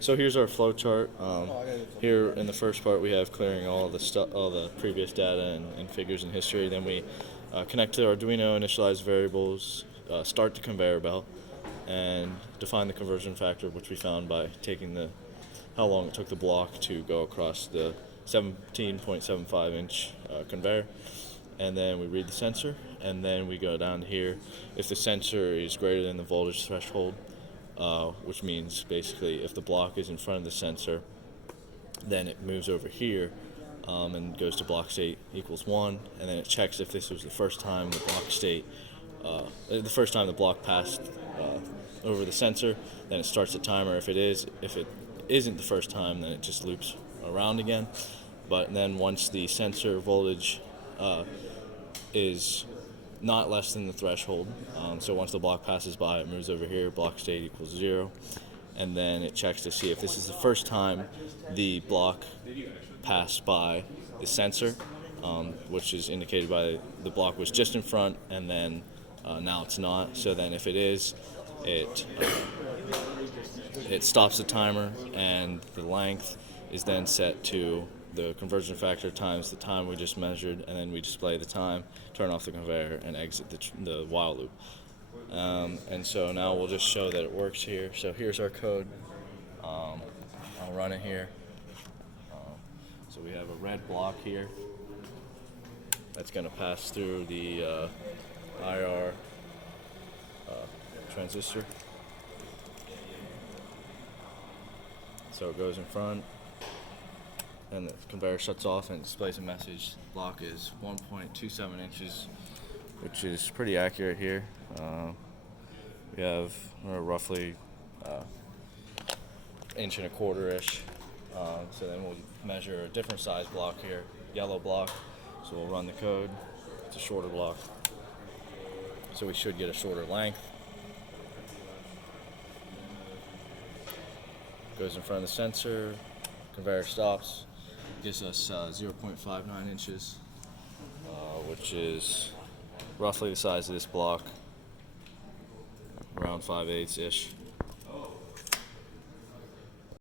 So here's our flow chart. Here in the first part, we have clearing all the previous data and figures and history. Then we connect to Arduino, initialize variables, start the conveyor belt, and define the conversion factor, which we found by taking how long it took the block to go across the 17.75 inch conveyor. And then we read the sensor, and then we go down here. If the sensor is greater than the voltage threshold, which means basically if the block is in front of the sensor, then it moves over here and goes to block state equals 1, and then it checks if this was the first time the first time the block passed over the sensor, then it starts the timer. If it isn't the first time, then it just loops around again. But then once the sensor voltage is not less than the threshold, so once the block passes by, it moves over here, block state equals 0, and then it checks to see if this is the first time the block passed by the sensor, which is indicated by the block was just in front, and then now it's not. So then if it is, it stops the timer, and the length is then set to the conversion factor times the time we just measured, and then we display the time, turn off the conveyor, and exit the while loop. And so now we'll just show that it works here. So here's our code. I'll run it here. So we have a red block here that's going to pass through the IR transistor. So it goes in front, and the conveyor shuts off and displays a message. Block is 1.27 inches, which is pretty accurate here. We have roughly inch and a quarter-ish. So then we'll measure a different size block here, yellow block. So we'll run the code. It's a shorter block, so we should get a shorter length. Goes in front of the sensor, conveyor stops, gives us 0.59 inches, which is roughly the size of this block, around 5/8 ish.